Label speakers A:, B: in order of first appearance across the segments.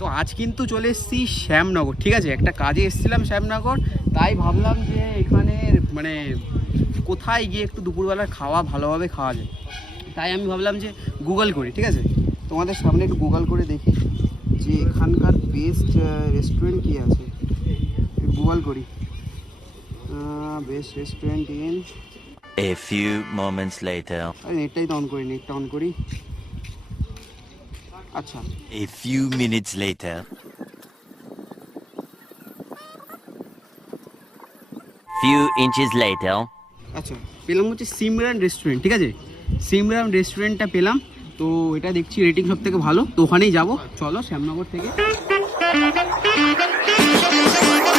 A: তো আজ কিন্তু চলে এসেছি শ্যামনগর। ঠিক আছে একটা কাজে এসেছিলাম শ্যামনগর তাই ভাবলাম যে এখানে মানে কোথায় গিয়ে একটু দুপুরবেলার খাওয়া ভালোভাবে খাওয়া যায়। তাই আমি ভাবলাম যে গুগল করি ঠিক আছে? তোমাদের সামনে একটু গুগল করে দেখি যে এখানকার বেস্ট রেস্টুরেন্ট কী আছে। গুগল করি। Best restaurant in
B: A few moments later.
A: নেটটাই তো অন করি নেটটা অন করি। আচ্ছা।
B: A few minutes later. Few inches later.
A: আচ্ছা পেলাম হচ্ছে সিমরান রেস্টুরেন্ট ঠিক আছে? সিমরান রেস্টুরেন্টটা পেলাম তো এটা দেখছি রেটিং সব থেকে ভালো তো ওখানেই যাব। চলো শ্যামনগর থেকে।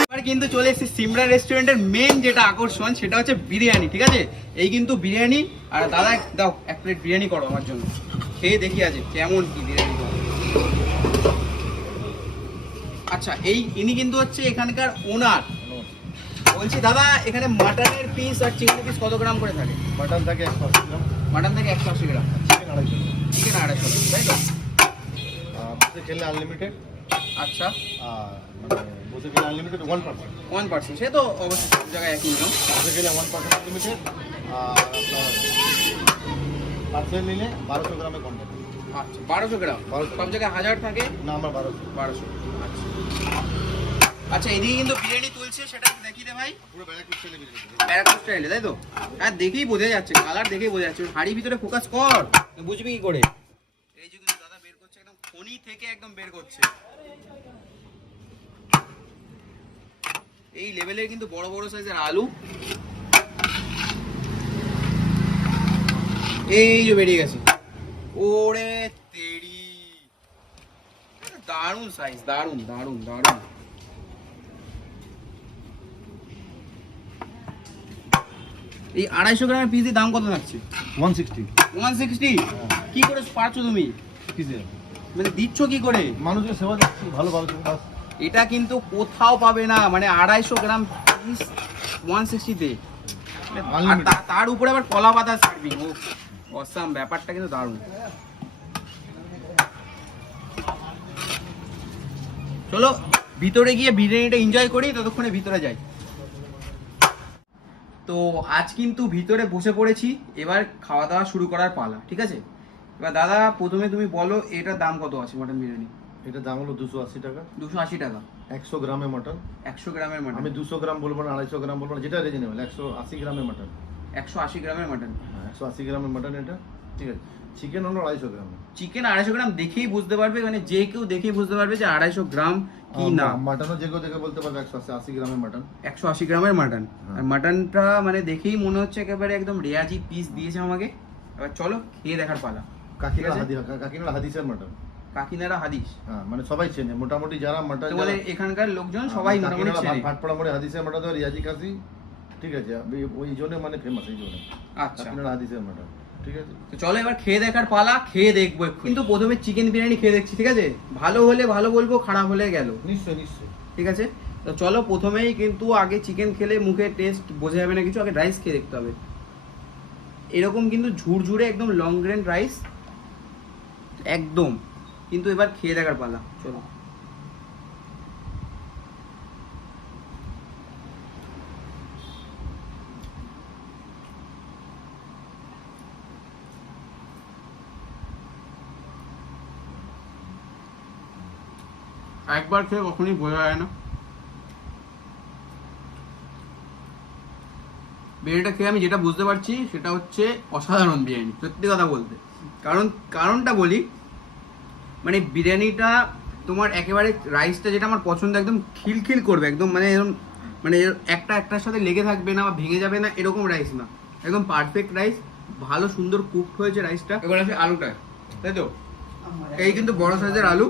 A: এবার কিন্তু চলে এসেছি সিমরান রেস্টুরেন্টের মেন যেটা আকর্ষণ সেটা হচ্ছে বিরিয়ানি ঠিক আছে? এই কিন্তু বিরিয়ানি আর দাদা দাও এক প্লেট বিরিয়ানি করো আমার জন্য। খেয়ে দেখি আছে কেমন কি বিরিয়ানি। আচ্ছা এই ইনি কিন্তু হচ্ছে এখানকার ওনার। বলছি দাদা এখানে মাটনের পিস আর চিকেন পিস কত গ্রাম করে থাকে?
C: মাটন থাকে একশো আশি গ্রাম।
A: মাটন থেকে একশো আশি গ্রাম।
C: চিকেন আড়াইশো
A: চিকেন আড়াইশো তাই তো?
C: আর বসে খেলে আনলিমিটেড
A: আচ্ছা।
C: আর বসে খেলে unlimited one percent
A: one percent সে তো অবশ্যই সব জায়গায় একই নিয়ম।
C: বসে খেলে ওয়ান পার্সেন্ট আনলিমিটেড আর আপনার পার্সেল নিলে বারোশো গ্রামে
A: আচ্ছা বারোশো গ্রাম?
C: 1200
A: সব জায়গায় হাজার থাকে?
C: না আমার বারোশো।
A: বারোশো আচ্ছা। আচ্ছা এদিকে কিন্তু বিরিয়ানি তুলছে সেটা দেখি দে ভাই।
C: পুরো ব্যারাকুট ছেলে বেরিয়ে
A: প্যারাকুট স্টাইলে তাই তো? হ্যাঁ দেখেই বোঝা যাচ্ছে কালার দেখেই বোঝা যাচ্ছে। হাড়ির ভিতরে ফোকাস কর। বুঝবি কি করে? এই যে কিন্তু দাদা বের করছে একদম খনি থেকে একদম বের করছে। এই লেভেলের কিন্তু বড় বড় সাইজের আলু। এই যে বেরিয়ে গেছে। ওরে তেরি। দারুণ সাইজ দারুণ দারুণ দারুণ। এই আড়াইশো গ্রামের পিসের দাম কত থাকছে?
C: ওয়ান সিক্সটি
A: ওয়ান সিক্সটি কি করে পারছ তুমি?
C: কিসে
A: মানে দিচ্ছ কি করে?
C: মানুষের সেবা দিচ্ছি ভালো ভালো
A: এটা কিন্তু কোথাও পাবে না মানে আড়াইশো গ্রাম পিস ওয়ান সিক্সটিতে. তার উপরে আবার কলা পাতা সার্ভিং ও অসাম ব্যাপারটা কিন্তু দারুণ। চলো ভিতরে গিয়ে বিরিয়ানিটা এনজয় করি ততক্ষণে ভিতরে যাই। তো আজ কিন্তু ভিতরে বসে পড়েছি এবার খাওয়া দাওয়া শুরু করার পালা ঠিক আছে? এবার দাদা প্রথমে তুমি বলো এটার দাম কত আছে মটন বিরিয়ানি?
C: এটার দাম হলো দুশো আশি টাকা।
A: দুশো আশি টাকা।
C: একশো গ্রামে মটন
A: একশো গ্রামের মটন
C: আমি দুশো গ্রাম বলব না আড়াইশো গ্রাম বলব না যেটা রিজনেবল একশো আশি গ্রামের মটন
A: একশো আশি গ্রামের মটন।
C: হ্যাঁ একশো আশি গ্রামের মটন এটা। ঠিক আছে। চিকেন হলো আড়াইশো গ্রাম।
A: চিকেন আড়াইশো গ্রাম দেখেই বুঝতে পারবে মানে যে কেউ দেখেই বুঝতে পারবে যে আড়াইশো গ্রাম কি না।
C: মাটনও যে কেউ দেখে বলতে পারবে একশো আশি গ্রামের মাটন।
A: একশো আশি গ্রামের মাটন।
C: হ্যাঁ।
A: আর মাটনটা মানে দেখেই মনে হচ্ছে একেবারে একদম রেয়াজি পিস দিয়েছে আমাকে। এবার চলো খেয়ে দেখার পালা।
C: কাকিনা
A: ঠিক আছে।
C: হাদি কাকিনাড়া হাদিসের মাটন।
A: কাকিনারা হাদিস।
C: হ্যাঁ মানে সবাই চেনে। মোটামুটি যারা মাটন
A: তোমাদের এখানকার লোকজন সবাই মোটামুটি চেনে।
C: ভাটপাড়া মোড়ে হাদিসের মাটন রিয়াজি কাশি ঠিক আছে ওই জন্য মানে ফেমাস এই জন্য।
A: আচ্ছা।
C: কাকিনাড়া হাদিসের মাটন ঠিক আছে?
A: তো চলো এবার খেয়ে দেখার পালা খেয়ে দেখব কিন্তু প্রথমে চিকেন বিরিয়ানি খেয়ে দেখছি ঠিক আছে? ভালো হলে ভালো বলব খারাপ হলে গেল।
C: নিশ্চয়ই নিশ্চয়ই।
A: ঠিক আছে? তো চলো প্রথমেই কিন্তু আগে চিকেন খেলে মুখে টেস্ট বোঝা যাবে না কিছু আগে রাইস খেয়ে দেখতে হবে। এরকম কিন্তু ঝুরঝুরে একদম লং গ্রেন রাইস একদম। কিন্তু এবার খেয়ে দেখার পালা চলো। একবার খেয়ে কখনই বোঝা যায় না। বিরিয়ানিটা খেয়ে আমি যেটা বুঝতে পারছি সেটা হচ্ছে অসাধারণ বিরিয়ানি সত্যি কথা বলতে। কারণ কারণটা বলি মানে বিরিয়ানিটা তোমার একেবারে রাইসটা যেটা আমার পছন্দ একদম খিলখিল করবে একদম মানে এরকম মানে একটা একটার সাথে লেগে থাকবে না বা ভেঙে যাবে না এরকম রাইস না। একদম পারফেক্ট রাইস ভালো সুন্দর কুকড হয়েছে রাইসটা এবার আছে আলুটা তাই তো? এই কিন্তু বড় সাইজের আলু।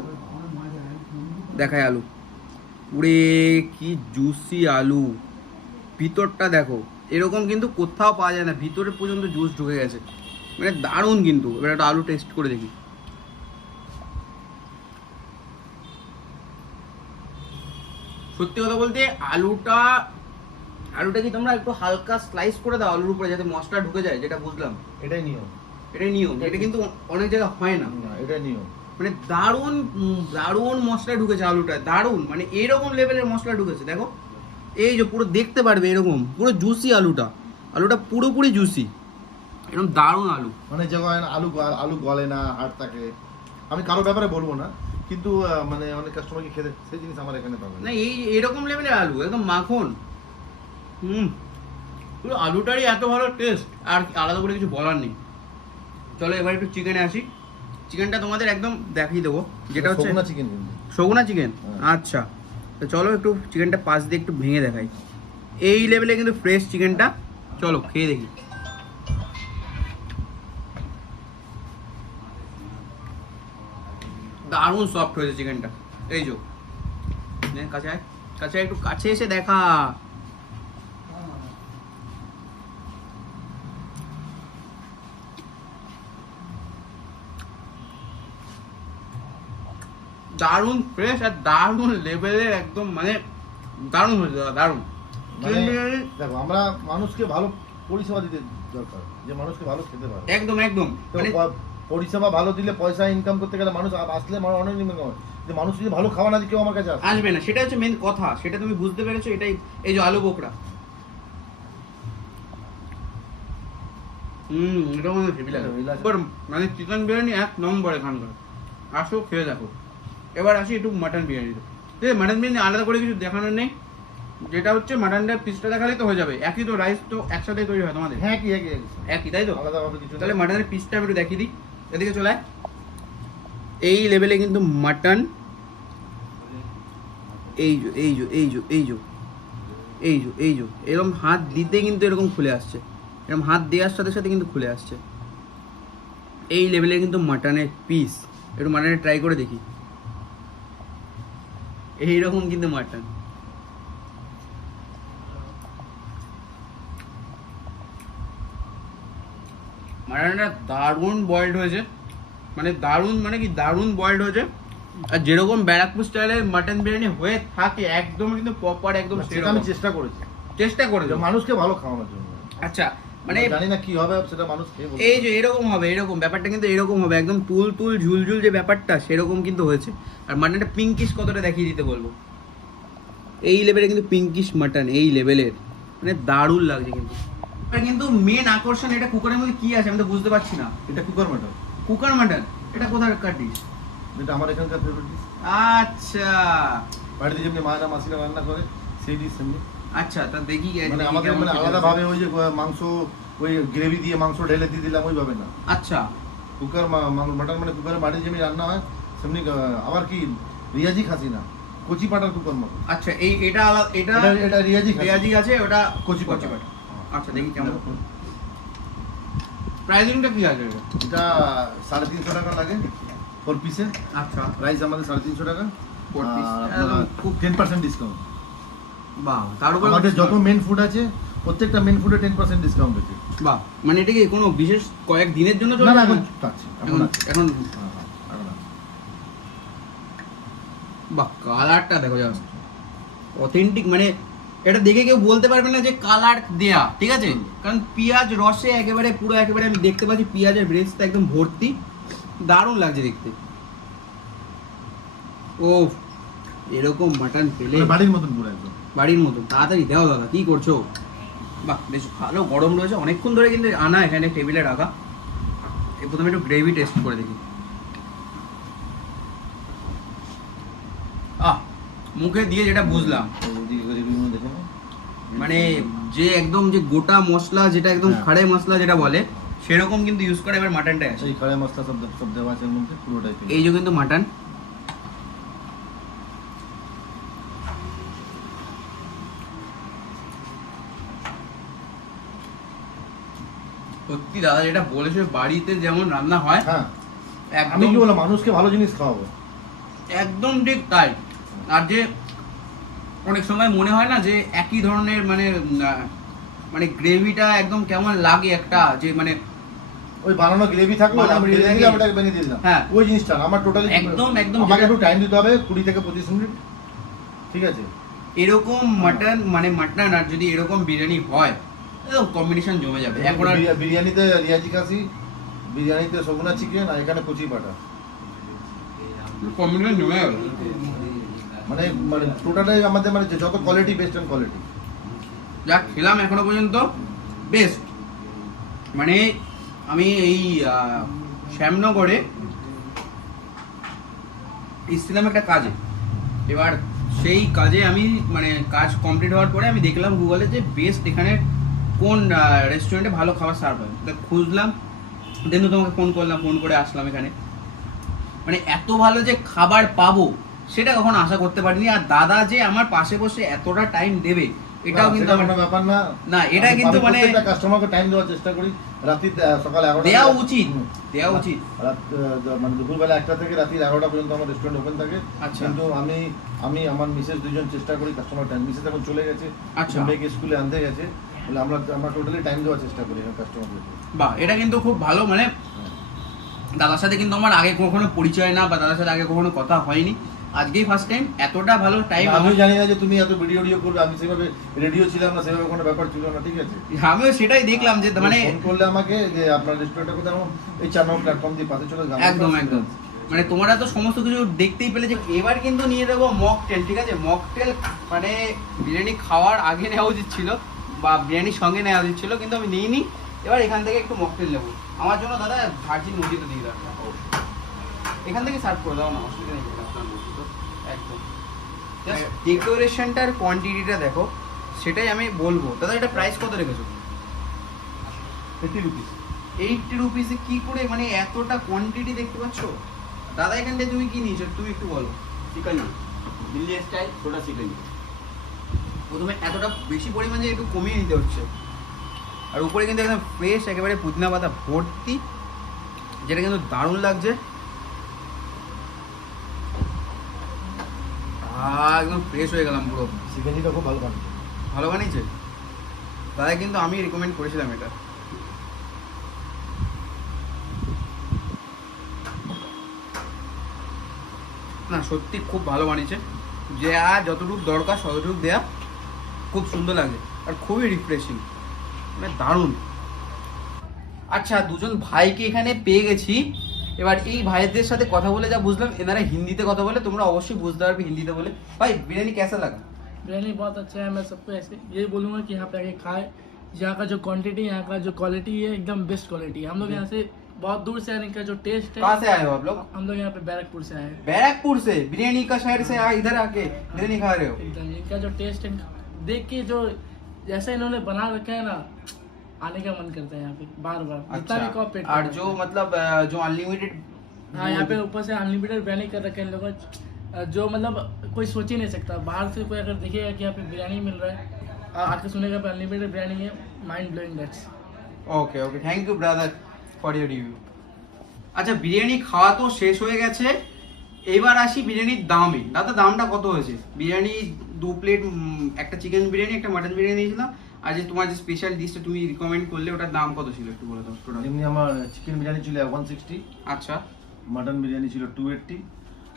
A: দেখায় আলু। উড়ে কি জুসি আলু। ভিতরটা দেখো এরকম কিন্তু কোথাও পাওয়া যায় না ভিতরে পর্যন্ত জুস ঢুকে গেছে। মানে দারুণ কিন্তু এবার একটা আলু টেস্ট করে দেখি। সত্যি কথা বলতে আলুটা আলুটা কি তোমরা একটু হালকা স্লাইস করে দাও আলুর উপরে যাতে মশলা ঢুকে যায় যেটা বুঝলাম?
C: এটাই নিয়ম।
A: এটাই নিয়ম এটা কিন্তু অনেক জায়গায় হয় না
C: এটাই নিয়ম।
A: মানে দারুণ দারুণ মশলা ঢুকেছে আলুটা দারুণ মানে এরকম লেভেলের মশলা ঢুকেছে দেখো। এই যে পুরো দেখতে পারবে এরকম পুরো জুসি আলুটা আলুটা পুরোপুরি জুসি এরকম দারুণ আলু।
C: মানে যখন আলু আলু গলে না হাট থাকে আমি কারও ব্যাপারে বলব না কিন্তু মানে অনেক কাস্টমারকে খেতে সেই জিনিস আমার এখানে পাবে
A: না। এই এরকম লেভেলের আলু একদম মাখন হুম পুরো আলুটারই এত ভালো টেস্ট আর আলাদা করে কিছু বলার নেই। চলো এবার একটু চিকেনে আসি। চিকেনটা তোমাদের একদম দেখিয়ে দেবো। যেটা হচ্ছে
C: চিকেন
A: সগুনা চিকেন
C: হ্যাঁ।
A: আচ্ছা। তো চলো একটু চিকেনটা পাশ দিয়ে একটু ভেঙে দেখাই। এই লেভেলে কিন্তু ফ্রেশ চিকেনটা চলো খেয়ে দেখি। দারুণ সফট হয়েছে চিকেনটা এই যো। কাছে আয়। কাছে একটু কাছে এসে দেখা। দারুণ ফ্রেশ আর দারুণ লেভেলের একদম মানে দারুণ হয়েছে দাদা দারুণ।
C: মানে দেখো আমরা মানুষকে ভালো পরিষেবা দিতে দরকার যে মানুষকে ভালো খেতে পারে।
A: একদম একদম। মানে
C: পরিষেবা ভালো দিলে পয়সা ইনকাম করতে গেলে মানুষ আসলে মানুষ অনেক ইনকাম হয় যে মানুষ যদি ভালো খাওয়া না কেউ আমার কাছে
A: আসবে না। সেটা হচ্ছে মেন কথা সেটা তুমি বুঝতে পেরেছ এটাই এই যে আলু বোকরা। হুম এটা মনে। বিলাস। এবার মানে চিকেন বিরিয়ানি এক নম্বর এখানকার আসো খেয়ে দেখো। এবার আসি একটু মাটন বিরিয়ানিতে ঠিক আছে মাটন বিরিয়ানি আলাদা করে কিছু দেখানোর নেই। যেটা হচ্ছে মাটনটা পিসটা দেখালেই তো হয়ে যাবে। একই তো রাইস তো একসাথে তৈরি হয় তোমাদের।
C: হ্যাঁ কি একই একই।
A: তাই তো?
C: আলাদাভাবে কিছু
A: তাহলে মাটনের পিসটা আমি একটু দেখিয়ে দিই। এদিকে চলে আয়। এই লেভেলে কিন্তু মাটন এই যো এই যো এই যো এই যো এই যো এই যো। এরকম হাত দিতে কিন্তু এরকম খুলে আসছে। এরকম হাত দেওয়ার সাথে সাথে কিন্তু খুলে আসছে। এই লেভেলের কিন্তু মাটনের পিস একটু মাটনের ট্রাই করে দেখি। এইরকম কিন্তু মাটন মাটনটা দারুণ বয়েলড হয়েছে। মানে দারুণ মানে কি দারুণ বয়েলড হয়েছে। আর যেরকম ব্যারাকপুর স্টাইলের মাটন বিরিয়ানি হয়ে থাকে একদম কিন্তু প্রপার একদম
C: আমি চেষ্টা করেছি।
A: চেষ্টা করে
C: যে মানুষকে ভালো খাওয়ানোর জন্য।
A: আচ্ছা মানে
C: জানি না কি হবে সেটা মানুষ
A: এই যে এরকম হবে এরকম ব্যাপারটা কিন্তু এরকম হবে। একদম তুল তুল ঝুলঝুল যে ব্যাপারটা সেরকম কিন্তু হয়েছে। আর মাটনটা পিঙ্কিশ কতটা দেখিয়ে দিতে বলব? এই লেভেলে কিন্তু পিঙ্কিশ মাটন এই লেভেলের মানে দারুণ লাগছে কিন্তু। কিন্তু মেন আকর্ষণ এটা কুকারের মধ্যে কি আছে আমি তো বুঝতে পারছি না।
C: এটা কুকার মাটন
A: কুকার মাটন এটা কোথায় কাটিস
C: যেটা আমার এখানকার ফেভারিট ডিশ
A: আচ্ছা।
C: বাড়িতে যেমনি মায়েরা মাসিরা রান্না করে সেই ডিশ
A: আচ্ছা তা দেখি
C: মানে আমাদের মানে
A: খেতে
C: আলাদা ভাবে ওই যে মাংস ওই গ্রেভি দিয়ে মাংস ঢেলে দিয়ে দিলাম ওইভাবে না।
A: আচ্ছা।
C: কুকার মাটন মানে কুকারে বাড়িতে যেমনি রান্না হয় সেমনি আবার কি রিয়াজি খাসি না কচি পাটার কুকার মতো।
A: আচ্ছা এই এটা আলাদা এটা
C: এটা রিয়াজি খাসি।
A: আছে ওটা
C: কচি
A: কচি
C: পাটা
A: আচ্ছা দেখি কেমন। প্রাইসিংটা কি আছে? এটা?
C: সাড়ে তিনশো টাকা লাগে ফোর পিসে
A: আচ্ছা।
C: প্রাইস আমাদের সাড়ে তিনশো টাকা।
A: একদম
C: খুব টেন পার্সেন্ট ডিসকাউন্ট
A: বাহ তার উপর
C: আমাদের যত মেন ফুড আছে প্রত্যেকটা মেন ফুডে টেন পার্সেন্ট ডিসকাউন্ট
A: বাহ মানে এটা কি কোনো বিশেষ কয়েক দিনের জন্য চলে
C: না এখন আছে এখন
A: এখন
C: আছে
A: এখন
C: এখন আছে।
A: বাহ কালারটা দেখো জাস্ট অথেন্টিক মানে এটা দেখে কেউ বলতে পারবে না যে কালার দেয়া ঠিক আছে? কারণ পেঁয়াজ রসে একেবারে পুরো একেবারে আমি দেখতে পাচ্ছি পেঁয়াজের ব্রেসটা একদম ভর্তি। দারুণ লাগছে দেখতে। ও এরকম মাটন পেলে
C: মানে বাড়ির মতন পুরো একদম।
A: বাড়ির মতো তাড়াতাড়ি দাও দাদা কি করছ? বাহ বেশ ভালো গরম রয়েছে। অনেকক্ষণ ধরে কিন্তু আনা এখানে টেবিলে রাখা। এই প্রথমে একটু গ্রেভি টেস্ট করে দেখি। আহ মুখে দিয়ে যেটা বুঝলাম। মানে যে একদম যে গোটা মশলা যেটা একদম
C: হ্যাঁ।
A: খাড়ে মশলা যেটা বলে সেরকম কিন্তু ইউজ করে এবার মাটনটা আছে।
C: এই খাড়ে মশলা সব সব দেওয়া আছে এর মধ্যে পুরোটাই
A: এই যে কিন্তু মাটন সত্যি দাদা যেটা বলেছে বাড়িতে যেমন রান্না হয়
C: হ্যাঁ। আমি কি বললাম মানুষকে ভালো জিনিস খাওয়াবো?
A: একদম ঠিক তাই। আর যে অনেক সময় মনে হয় না যে একই ধরনের মানে মানে গ্রেভিটা একদম কেমন লাগে একটা যে মানে
C: ওই বানানো গ্রেভি থাকল আমি দিলাম ওটাকে বানিয়ে দিলাম।
A: হ্যাঁ।
C: ওই জিনিসটা আমার টোটালি
A: একদম, একদম
C: আমাকে একটু টাইম দিতে হবে কুড়ি থেকে পঁচিশ মিনিট। ঠিক আছে?
A: এরকম মাটন মানে মাটন আর যদি এরকম বিরিয়ানি হয় একদম কম্বিনেশন জমে যাবে। এখন আর
C: বিরিয়ানিতে রিয়াজি খাসি বিরিয়ানিতে সগুনা চিকেন আর এখানে কচি পাটা
A: কম্বিনেশন জমে গেল
C: মানে মানে টোটালটাই আমাদের মানে যত কোয়ালিটি বেস্ট অ্যান্ড কোয়ালিটি
A: যা খেলাম এখনও পর্যন্ত বেস্ট মানে আমি এই শ্যামনগরে এসেছিলাম একটা কাজে। এবার সেই কাজে আমি মানে কাজ কমপ্লিট হওয়ার পরে আমি দেখলাম গুগলে যে বেস্ট এখানে কোন রেস্টুরেন্টে ভালো খাবার সার্ভ হয়? তা খুঁজলাম দেন তোমাকে ফোন করলাম ফোন করে আসলাম এখানে। মানে এত ভালো যে খাবার পাবো সেটা কখনো আশা করতে পারিনি। আর দাদা যে আমার পাশে বসে এতটা টাইম দেবে এটাও কিন্তু আমার
C: ব্যাপার না।
A: না, এটা কিন্তু মানে-
C: কাস্টমারকে টাইম দেওয়ার চেষ্টা করি। আহ, সকাল এগারোটা
A: দেওয়া উচিত। দেওয়া উচিত।
C: রাত মানে দুপুরবেলা একটা থেকে রাত্রি এগারোটা পর্যন্ত আমার রেস্টুরেন্ট ওপেন থাকে।
A: আচ্ছা।
C: কিন্তু আমি আমি আমার মিসেস দুজন চেষ্টা করি কাস্টমার টাইম মিসেস এখন চলে গেছে।
A: আচ্ছা।
C: মেয়েকে স্কুলে আনতে গেছে। আমরা আমরা টোটালি টাইম দেওয়ার চেষ্টা করি
A: বাহ এটা কিন্তু খুব ভালো মানে দাদার সাথে কিন্তু আমার আগে কখনো পরিচয় না বা দাদার সাথে আগে কখনো কথা হয়নি। আজকেই ফার্স্ট টাইম এতটা ভালো টাইম
C: আমি জানি না যে তুমি এত ভিডিও ভিডিও করবে আমি সেভাবে রেডিও ছিলাম না সেভাবে কোনো ব্যাপার ছিল না ঠিক আছে?
A: আমিও সেটাই দেখলাম যে মানে
C: ফোন করলে আমাকে যে আপনার রেস্টুরেন্টটা কোথায় এই নম্বর প্ল্যাটফর্ম দিয়ে পাশে চলে যাব
A: একদম একদম। মানে তোমরা তো সমস্ত কিছু দেখতেই পেলে যে এবার কিন্তু নিয়ে যাব মকটেল ঠিক আছে? মকটেল মানে বিরিয়ানি খাওয়ার আগে নেওয়া উচিত ছিল। বা বিরিয়ানির সঙ্গে নেওয়া উচিত ছিল কিন্তু আমি নিইনি। এবার এখান থেকে একটু মকটেল নেব। আমার জন্য দাদা ভার্জিন নদীতে দিয়ে দাও। এখান থেকে সার্ভ করে দাও না অসুবিধা নেই আপনার একদম। ডেকোরেশনটার কোয়ান্টিটিটা দেখো সেটাই আমি বলব। দাদা এটা প্রাইস কত রেখেছো?
C: এইটি রুপিস
A: এইটটি রুপিসে কি করে মানে এতটা কোয়ান্টিটি দেখতে পাচ্ছ? দাদা এখান থেকে তুমি কি নিয়েছো? তুমি একটু বলো। চিকেন দিল্লি স্টাইল ছোটা চিকেন প্রথমে এতটা বেশি পরিমাণে একটু কমিয়ে নিতে হচ্ছে। আর উপরে কিন্তু একদম ফ্রেশ একেবারে পুদিনা পাতা ভর্তি যেটা কিন্তু দারুণ লাগছে। একদম ফ্রেশ হয়ে গেলাম পুরো।
C: চিকেনটা খুব ভালো বানায়
A: ভালো বানিয়েছে? দাদা কিন্তু আমি রেকমেন্ড করেছিলাম এটা। না সত্যি খুব ভালো বানিয়েছে। যা যতটুকু দরকার ততটুকু দেয়া। খুব সুন্দর লাগে আর খুবই রিফ্রেশিং মানে দারুণ আচ্ছা দুজন ভাইকে এখানে পেয়ে গেছি এবার এই ভাইদের সাথে কথা বলে যা বুঝলাম এনারা হিন্দিতে কথা বলে তোমরা অবশ্যই বুঝতে পারবে হিন্দিতে বলে ভাই বিরিয়ানি কেসা লাগা
D: बिरयानी बहुत अच्छा है मैं सबको ऐसे यही बोलूँगा कि यहाँ पे आके खाए यहाँ का जो क्वांटिटी यहाँ का जो क्वालिटी है एकदम बेस्ट क्वालिटी है हम लोग यहाँ से बहुत दूर से आने का जो टेस्ट है
A: कहाँ से आए हो आप लोग
D: हम लोग यहाँ पे बैरकपुर से आए हैं
A: बैरकपुर से बिरयानी का शहर से आ- इधर आके बिरयानी खा रहे हो
D: एकदम इनका जो टेस्ट है देख के जो जैसा इन्होंने बना रखा है ना आने का मन करता है यहाँ पे बार बार जितना भी कहो पेट
A: अच्छा और
D: भर
A: जो मतलब अ, जो अनलिमिटेड
D: हाँ यहाँ पे ऊपर से अनलिमिटेड बिरयानी कर रखे हैं इन लोगों ने अ, जो मतलब कोई सोच ही नहीं सकता बाहर से कोई अगर देखेगा कि यहाँ पे बिरयानी मिल रहा है और आके सुनेगा पे अनलिमिटेड बिरयानी है mind blowing that's
A: okay okay thank you brother for your review আচ্ছা বিরিয়ানি খাওয়া তো শেষ হয়ে গেছে এবার আসি বিরিয়ানির দামে দাদা দামটা কত হয়েছে বিরিয়ানি দু প্লেট একটা চিকেন বিরিয়ানি একটা মাটন বিরিয়ানি নিয়েছিলাম। আর যে তোমার যে স্পেশাল ডিশটা তুমি রিকমেন্ড করলে ওটার দাম কত ছিল একটু বলে দাও টোটাল
C: এমনি আমার চিকেন বিরিয়ানি ছিল ওয়ান সিক্সটি
A: আচ্ছা।
C: মাটন বিরিয়ানি ছিল টু এইটটি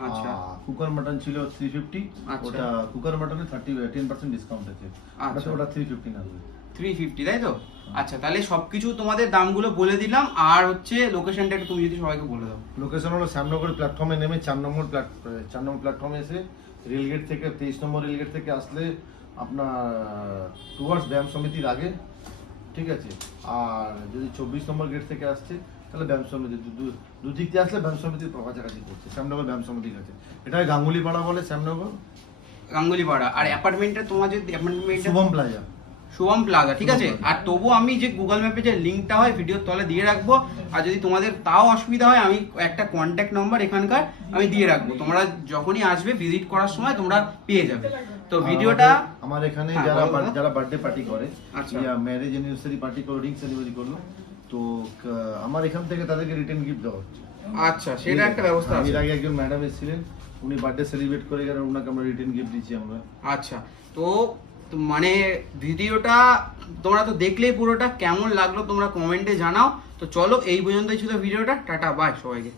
A: আচ্ছা।
C: কুকার মাটন ছিল থ্রি ফিফটি
A: আচ্ছা।
C: ওটা কুকার মাটনে থার্টি টেন পার্সেন্ট ডিসকাউন্ট আছে।
A: আচ্ছা।
C: ওটা থ্রি ফিফটি না
A: থ্রি ফিফটি তাই তো? আচ্ছা তাহলে সবকিছু তোমাদের দামগুলো বলে দিলাম। আর হচ্ছে লোকেশনটা একটু তুমি যদি সবাইকে বলে দাও।
C: লোকেশন হলো শ্যামনগর প্ল্যাটফর্মে নেমে চার নম্বর প্ল্যাট চার নম্বর প্ল্যাটফর্মে এসে রেলগেট থেকে তেইশ নম্বর রেলগেট থেকে আসলে আপনার টুয়ার্ডস ব্যায়াম সমিতির আগে ঠিক আছে? আর যদি চব্বিশ নম্বর গেট থেকে আসছে তাহলে ব্যায়াম সমিতি দু- দুদিক দিয়ে আসলে ব্যায়াম সমিতির কাছাকাছি পড়ছে শ্যামনগর ব্যায়াম সমিতির কাছে। এটাই গাঙ্গুলি পাড়া বলে শ্যামনগর?
A: গাঙ্গুলি পাড়া আর অ্যাপার্টমেন্টটা তোমার যদি apartment
C: Shubham plaza.
A: Shubham plaza ঠিক আছে? আর তবু আমি যে গুগল ম্যাপে যে লিঙ্কটা হয় ভিডিওর তলে দিয়ে রাখব। আর যদি তোমাদের তাও অসুবিধা হয় আমি একটা কন্ট্যাক্ট নম্বর এখানকার আমি দিয়ে রাখব। তোমরা যখনই আসবে ভিজিট করার সময় তোমরা পেয়ে যাবে। তো ভিডিওটা
C: আমার এখানে
A: হ্যাঁ,
C: যারা। যারা বার্থডে পার্টি করে
A: আচ্ছা।
C: ম্যারেজ অ্যানিভার্সারি পার্টি করল রিং সেলিব্রেটি করল তো আমার এখান থেকে তাদেরকে রিটার্ন গিফট দেওয়া হচ্ছে।
A: আচ্ছা সেটা একটা ব্যবস্থা আছে
C: এর আগে একজন ম্যাডাম এসেছিলেন উনি বার্থডে সেলিব্রেট করে গেলেন ওনাকে আমরা রিটার্ন গিফট দিচ্ছি আমরা।
A: আচ্ছা তো তো মানে ভিডিওটা তোমরা তো দেখলেই পুরোটা, কেমন লাগল তোমরা কমেন্টে জানাও। তো চলো এই পর্যন্তই ছিল ভিডিওটা, টাটা বাই সবাইকে।